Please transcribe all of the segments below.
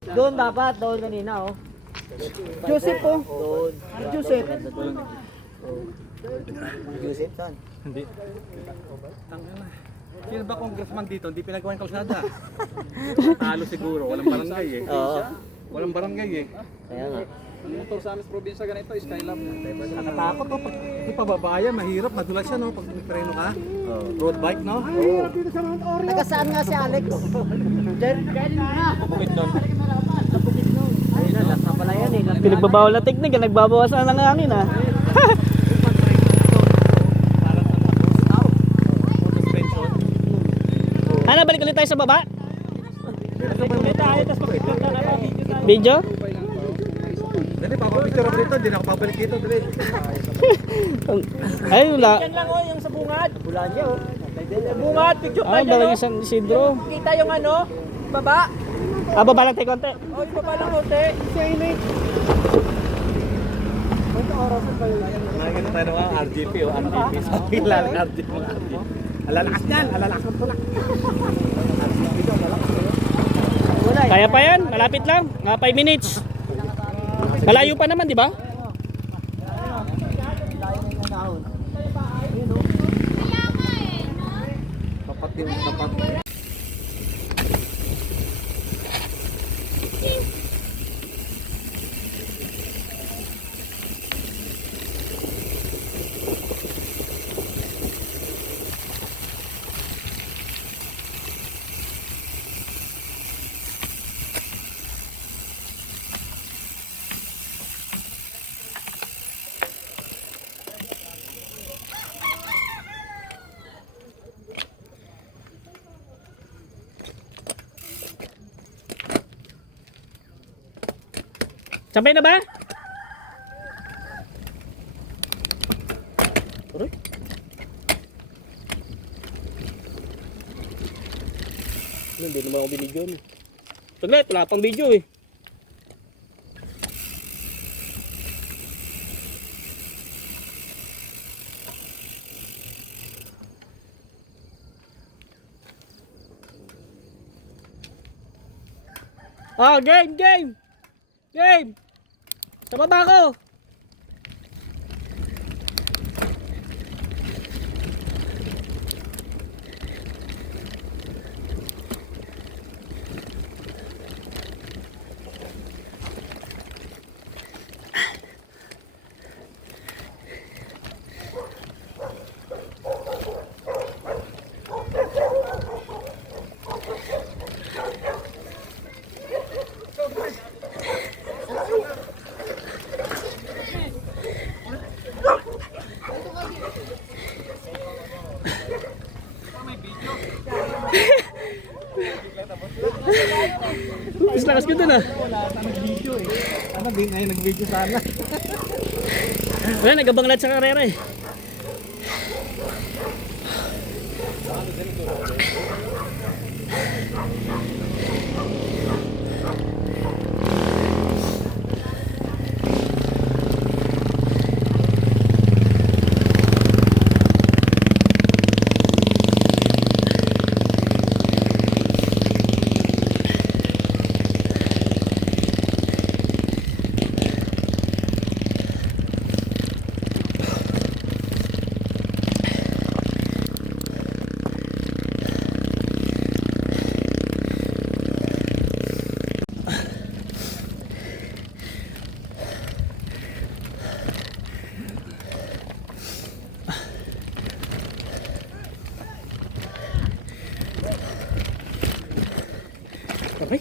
Doon dapat, doon kanina oh. Joseph po. Doon. Joseph. Joseph saan? Hindi. Sino ba congressman dito? Hindi pinagawa yung kalsada. Talo siguro. Walang barangay eh. Oo. Walang barangay eh. Kaya nga. Ang motor sa amin sa probinsya ganito, Skylab. Nakatakot no? Pag di pa babaya, mahirap. Madulas siya no? Pag may preno ka. Road bike no? Ang hirap dito sa Mount Oriol. Taga saan nga si Alex? Diyan na. Bukid doon. Ayun na, last na pala yan eh. Pinagbabawal na teknik, nagbabawasan ng hangin ah. Ano, balik ulit tayo sa baba? Video? Dali, papapicture ako dito. Hindi na ako pabalik dito. Dali. Ay, wala. Yan lang oh, yung sa bungad. Bulan niya oh. Bungad, picture Ah, tayo balik no? yung San Isidro. Kita yung ano, baba. Ah, baba lang tayo konti. Oh, yung baba lang konti. Nakikita tayo ng mga RGP o RGP. Sabi lang RGP mga RGP. Alalakas yan. Alalakas ng tulak. Kaya pa yan, malapit lang. Mga 5 minutes. Malayo pa naman, di ba? Tapat din. Tapat. Sampay na ba? Aray. Hindi naman ako binidyo. Saglit, wala pang video eh. Ah, game, game! Game! Sa baba ko! Mas lakas ko dun ah. Wala na nag-video eh. Ano, di ngayon nag-video sana. Wala, nagabang lahat sa karera eh. Okay.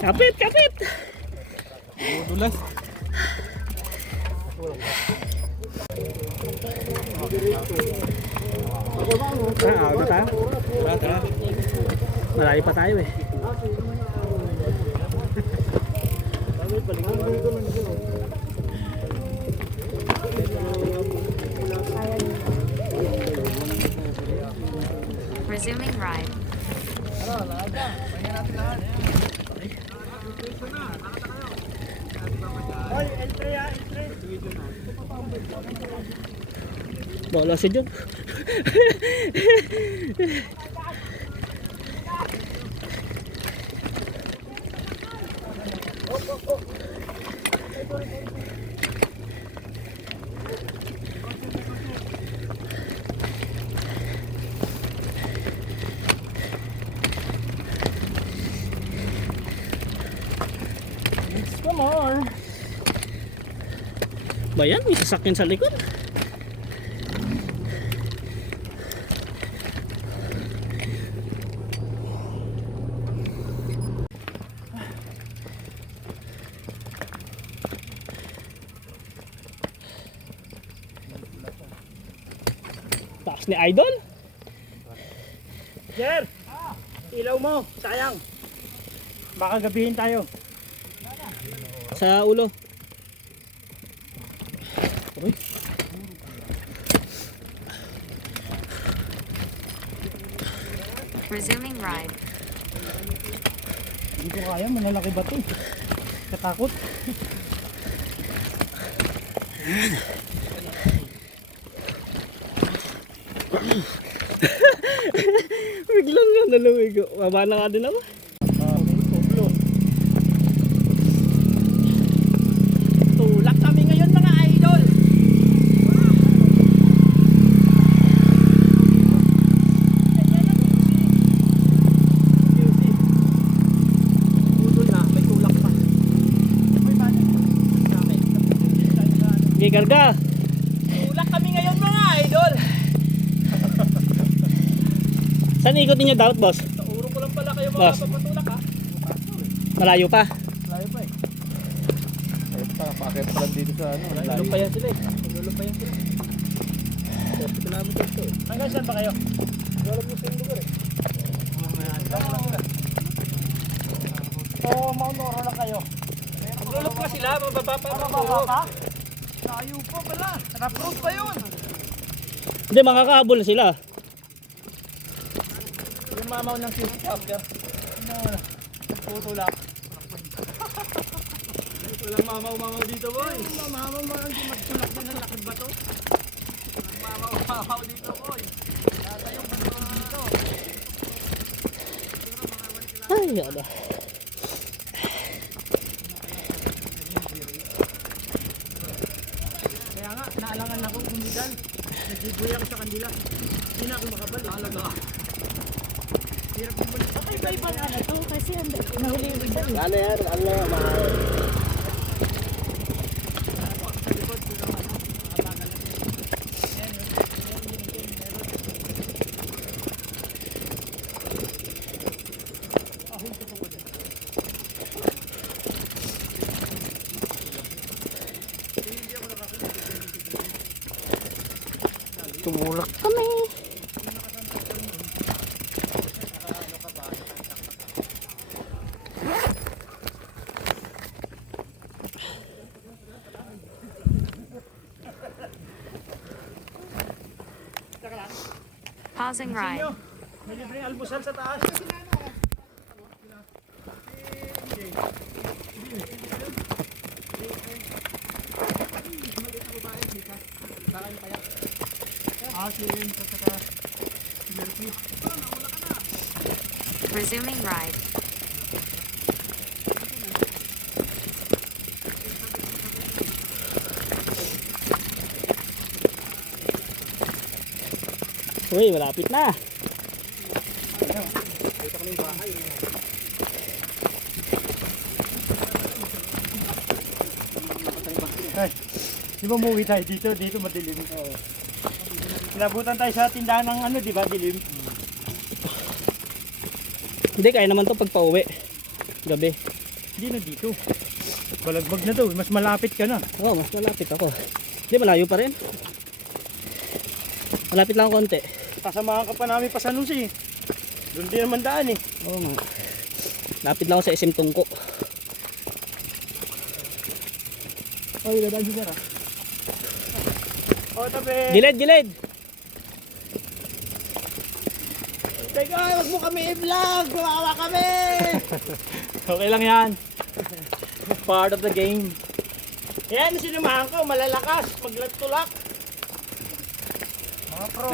Kapit, kapit! Dulas. Ah, out na tayo? Tara, tara. Malayo pa tayo eh. Resuming ride. Bola si John. Come on. Ba yan? May sasakyan sa likod. Taas ni Idol. Jer! Ilaw mo, sayang. Baka gabihin tayo. Sa ulo. Resuming ride. Hindi ko kaya, malalaki ba ito? Katakot. Biglang nga naluwig. Baba na nga din ako. Tulak kami ngayon mga idol. Udol na, may tulak pa. Okay, karga. Tulak kami ngayon mga idol. Saan ikot ninyo dapat, boss? Sa uro ko lang pala kayo Boss. papatulak ha. Malayo pa. Layo pa eh. Pakit pa lang dito sa ano. Lulupayan sila eh. Lulupayan sila. 30 kilometers to eh. Hanggang saan ba kayo? Wala mo sa yung lugar eh. So, Mount Oro lang kayo. Maglulup pa sila, mababa pa Mount Oro. Layo pa pala. Rough road pa yun. Hindi, makakahabol na sila. Yung mamaw ng fuse after. Tutulak. Walang mamaw dito boy. Mamaw hindi magtulak din ang lakad ba to? Mamaw dito boy. Tatayong control dito. Ay, yada. Kaya nga, naalangan ako kumidal. Nagjibuya ako sa kanila. Hindi na ako makabalik. Talaga. Hirap bumalik. Okay ba ibang ano to? Kasi nahuli yung iba. Ano yan? Ano yan? Mahal. Tumulak kami. Pausing ride. May libreng almusal sa taas. Resuming ride. Uy, malapit na. Di ba umuwi tayo dito? Dito madilim. Pinabutan tayo sa tindahan ng ano, di ba? Dilim. Hindi, kaya naman to pag pauwi. Gabi. Hindi na dito. Balagbag na to. Mas malapit ka na. Oo, mas malapit ako. Hindi, malayo pa rin. Malapit lang konti. Kasamahan ka pa namin pa San Jose. Doon din naman daan eh. Oo nga. Lapit lang ako sa SM Tungko. Oy, dadaan si Sir. Oh, tabi. Gilid! Teka, wag mo kami i-vlog. Kawawa kami. Okay lang yan. Part of the game. Yan, sinamahan ko. Malalakas. Maglatulak. Mga pro.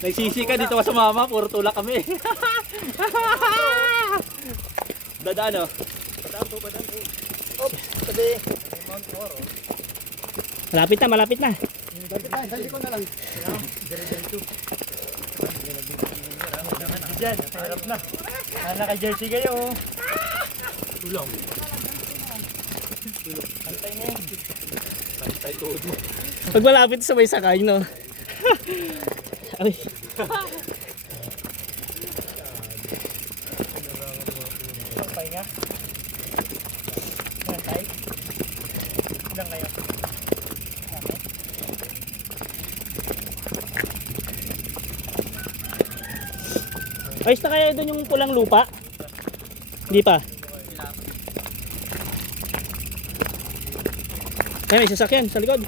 Nagsisi ka dito ka sa mama, puro tulak kami. Dadaan o. Oops, tabi. Malapit na. Dali ko na lang. Diyan, harap na. Naka-jersey kayo. Tulong. Antay na yan. Antay tuod mo. Pag malapit sabay sakay, no? Ay. Pahinga. Antay. Ilang kayo? Ayos na kaya doon yung pulang lupa? Hindi pa. Ay, may sasakyan sa likod.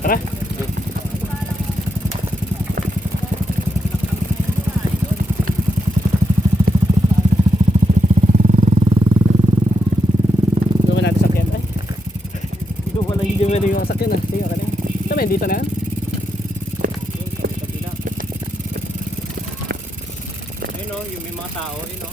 Tara. Gawin natin sakyan. Ay. Hindi mo yung sakyan. Sige, okay na. Tama, dito na yan. Ayun o, yung may mga tao, yun o.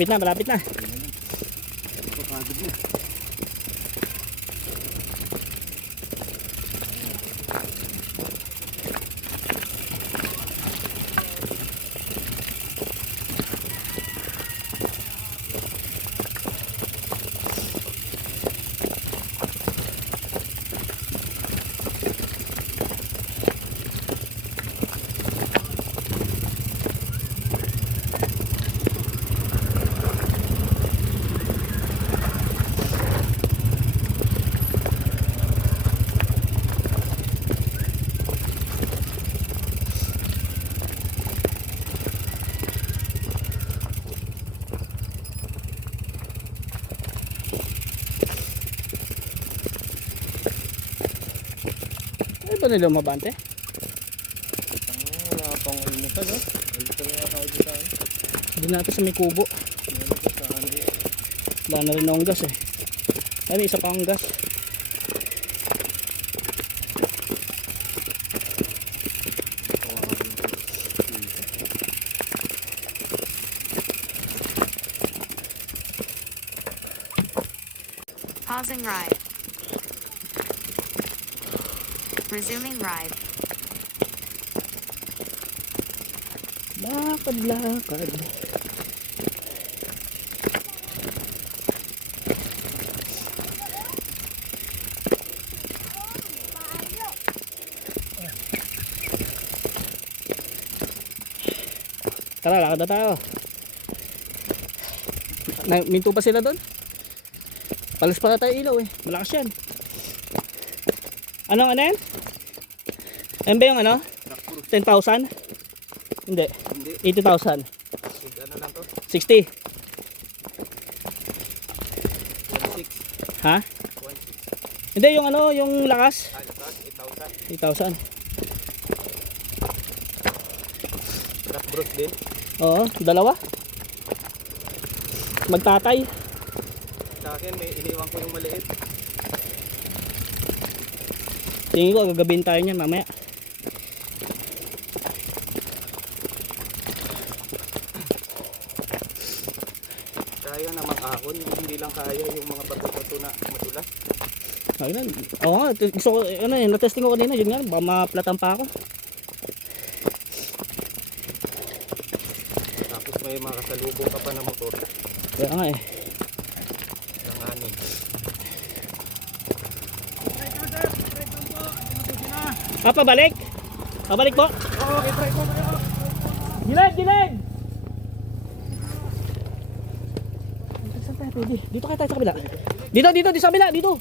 Malapit na. Ano ba nila mabante? Wala pang umusan o. Dito na ako dito. Doon natin sa may kubo. Wala na rin akong gas eh. Ay, may isa pa akong gas. Pausing ride. Resuming ride. Lakad. Tara, lakad na tayo. Minto pa sila doon. Palos pala tayo ilaw eh. Malakas yan. Ano yan? Ano ba yung ano? 10,000? Hindi. 80,000. Ano lang to? 60. 1.6. Ha? Hindi, yung ano, yung lakas. 8,000. 8,000. Rock bros din. Oo, dalawa. Magtatay. Sa akin, may iniwan ko yung maliit. Tingin ko, gagabihin tayo niyan mamaya. Kaya na makahon, hindi lang kaya yung mga bato-bato na madulas. Ayun. Oo nga, gusto ko, ano eh, na-testing ko kanina, yun nga, baka maplatan pa ako. Tapos may makasalubong ka pa na motor. Kaya nga eh. Langanin. Pabalik? Pabalik po? Oo, okay, try ko. Gilid! Gilid! Saan tayo pwede? Dito kaya tayo sa kabila. Dito sa kabila, dito.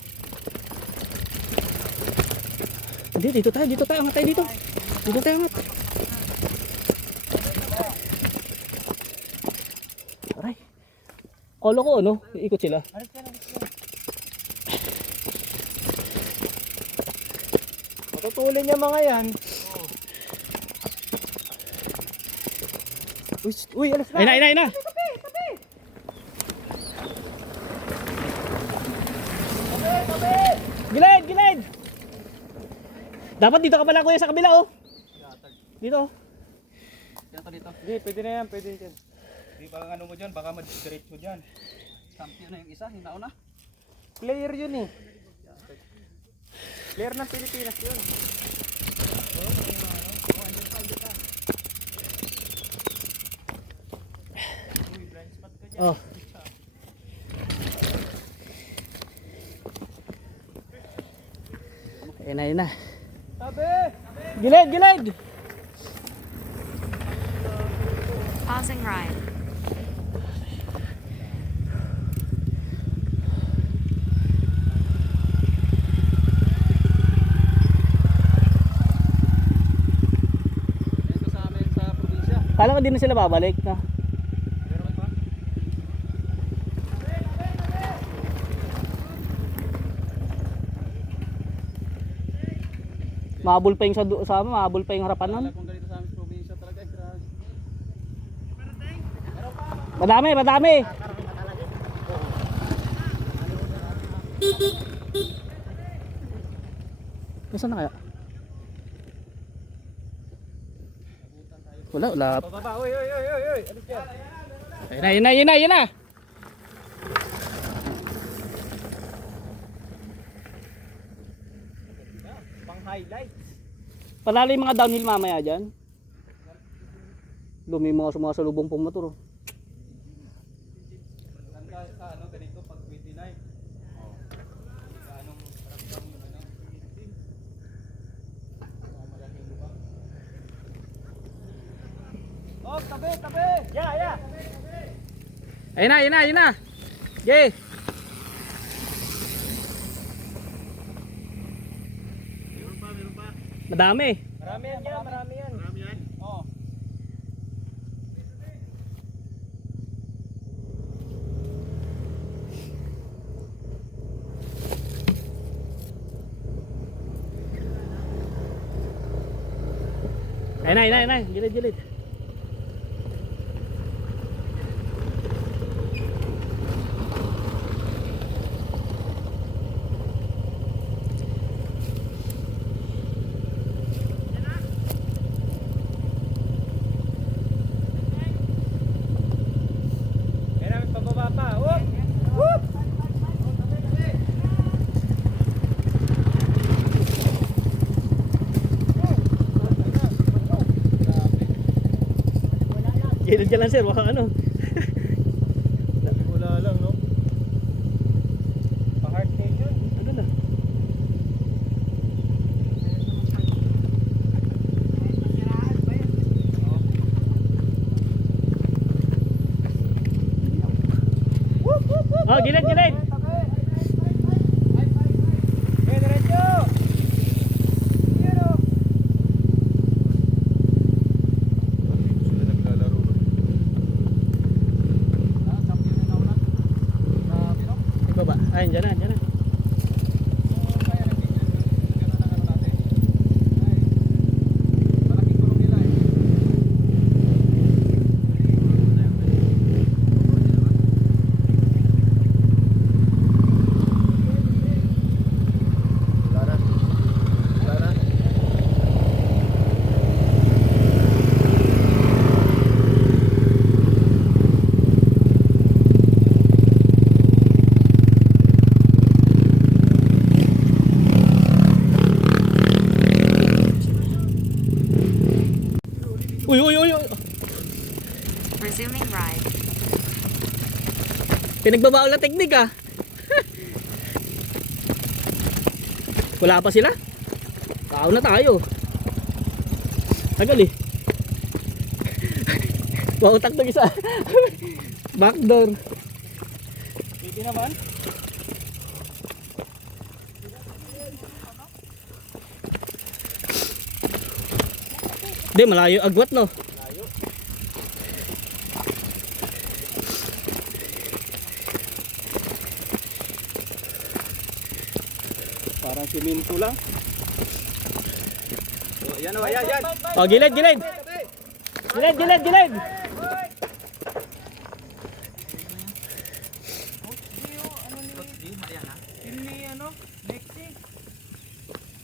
Dito tayo, angat tayo dito. Dito tayo, angat. Aray. Kolo ko, ano? Ikot sila. Matutulin niya mga yan. Uy, alas na. Ayun na. Gilid! Dapat dito ka pala kuya sa kabila oh. Dito. Dito. Hindi, pwede na yan, pwede yan. Hindi baka ano mo dyan, baka madiretso dyan. Champion na yung isa, yung nauna. Player yun eh. Player ng Pilipinas yun. Oh. Ayun na. Tabi! Gilid! Pausing ride. Ito sa amin sa probinsya. Kala ko din na sila babalik na. Meron pa? Mahabol pa yung sa amin, mahabol pa yung harapan nun. Kung ganito sa amin sa probinsya talaga, grabe. Madami! Nasaan na kaya? Wala. Baba, uy. Alis yan. Ayun na. Pang highlight. Palalo yung mga downhill mamaya dyan. Lumi mga sumasalubong pong motor. Oh. Hanggang sa ano, ganito pag 29. Oh. Sa anong ramdam yung ano? Malaking lupa. Oh, tabi! Yeah! Ayun na. Okay. Meron pa. Madami. Marami yan. Marami yan. Oo. Ayun na. Gilid. Kaya namin pababa pa. Whoop! Gilid dyan lang sir, baka ano. Wala lang, no? Pa-hard day yun. Ano na? Oh, gilid! Diretso! Yun o. Sila naglalaro. Champion na nauna. Grabe, no? Ibaba. Ayun, dyan na. Kaya nagigyan ng ano natin. Malaking tulong nila eh. Pinagbabawal na teknik ah. Wala pa sila. Tao na tayo. Tagal eh. Pautak ng isa. Backdoor. Pwede naman. Hindi, malayo agwat no. Parang siminto lang. Oh, yan o, yan, yan. Oh, gilid, gilid. Gilid, gilid, gilid.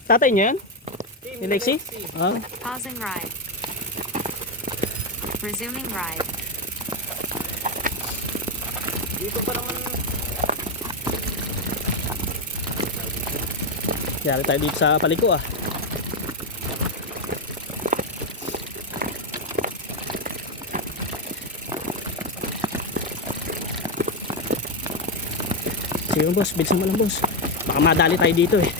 Tatay niyo yan? Si Lexi? Ah. Pausing ride. Resuming ride. Yari tayo dito sa paliko ah. Sige boss, bilisan mo lang boss. Baka madali tayo dito eh.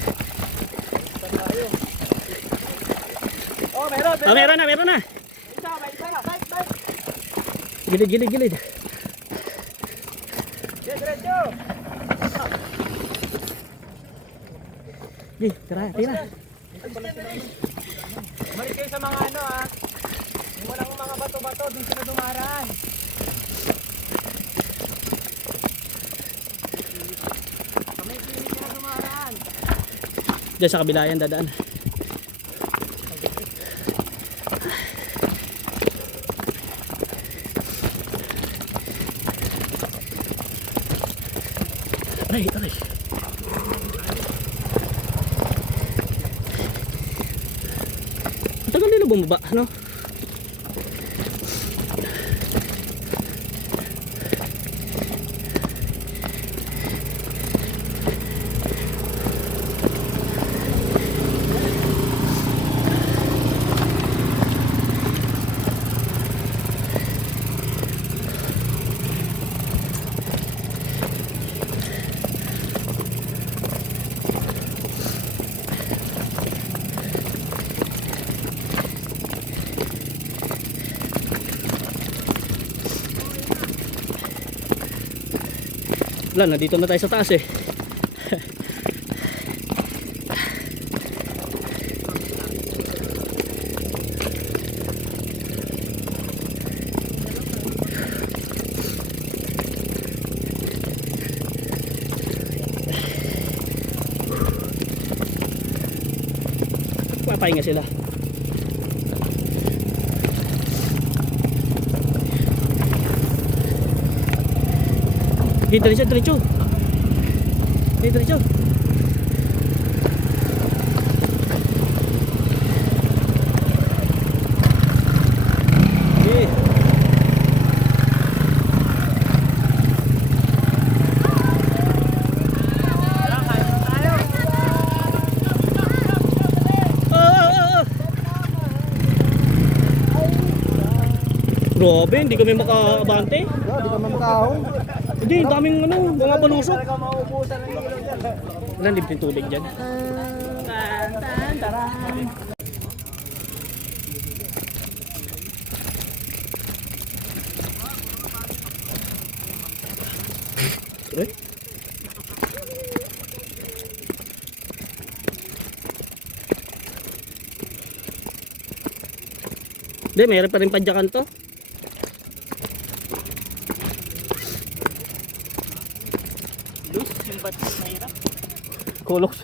Oh, meron. Oh, meron na, meron na. Isa, may isa. Bike. Gilid, gilid, gilid. Diretso. Gi, tira, tira. Balik kayo sa mga ano ah. Yung walang mga bato-bato, dun sila dumaraan. May pilit sila dumaraan. Diyan sa kabila yan dadaan. Aray, aray. Tagal nila bumaba, ano? Wala, nandito na tayo sa taas eh. Papahinga sila. Diretso, diretso. Diretso. Grabe, hindi kami makaabante. Hindi ka mamakahon. Hindi, daming ano, mga palusok. Talaga maubusan ng ilog dyan. Wala, libreng tubig dyan. Eh? Hindi, mayroon pa rin padyakan to. Kuloks.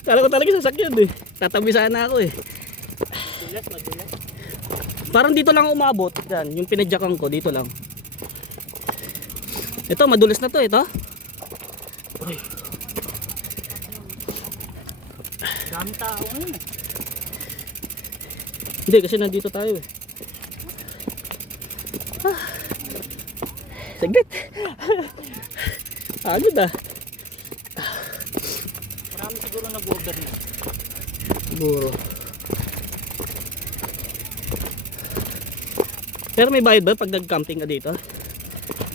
Kala ko talaga sasakyan eh. Tatabi sana ako eh. Parang dito lang umabot. Yan, yung pinadyakan ko dito lang. Ito, madulas na to ito. Uy. Dami tao ngayon. Hindi, kasi nandito tayo eh. Saglit. Agad ah. Marami siguro nag-order na. Siguro. Pero may bayad ba pag nag-camping ka dito?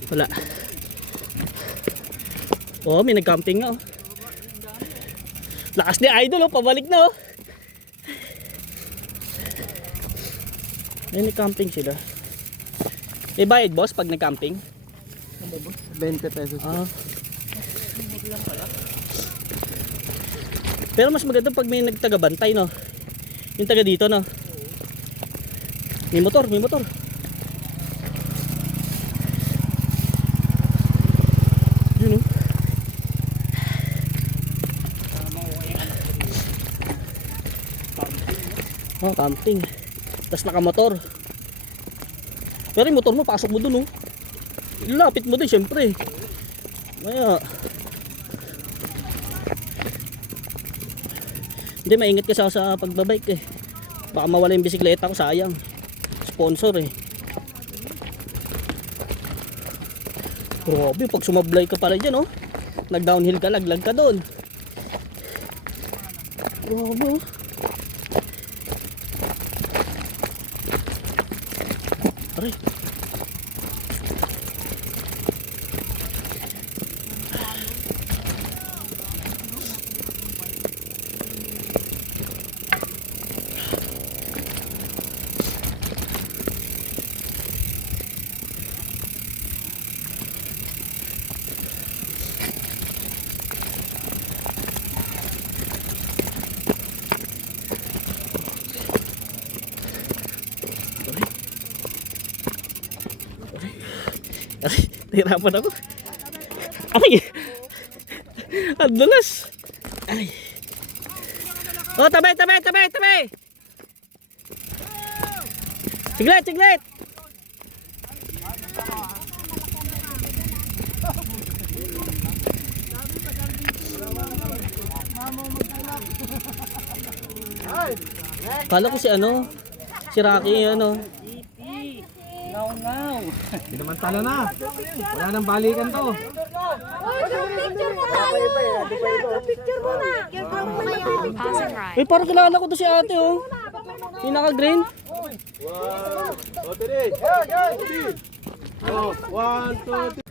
Wala. Oh, may nag-camping nga oh. Lakas ni Idol oh, pabalik na oh. May nag-camping sila. May bayad boss pag nag-camping? 20 pesos. Ah. Pero mas maganda pag may nagtaga-bantay no. Yung taga dito no. May motor, may motor. Yun oh. Oh, camping. Tapos nakamotor. Pero yung motor mo, pasok mo dun oh. Lapit mo din syempre. Maya. Hindi, maingat kasi ako sa pagbabike eh. Baka mawala yung bisikleta ko, sayang. Sponsor eh. Grabe, pag sumablay ka pala dyan oh. Nag downhill ka, laglag ka doon. Grabe oh. Aray. Nahirapan ako. Ay! Ang dulas! Ay! Oh, tabi, tabi, tabi, tabi! Siglit, siglit! Kala ko si ano? Si Rocky ano? Hindi naman talo na. Wala nang balikan to. Pausing ride. Uy, parang kilala ko to si ate oh. Yung naka-green. One, two, three.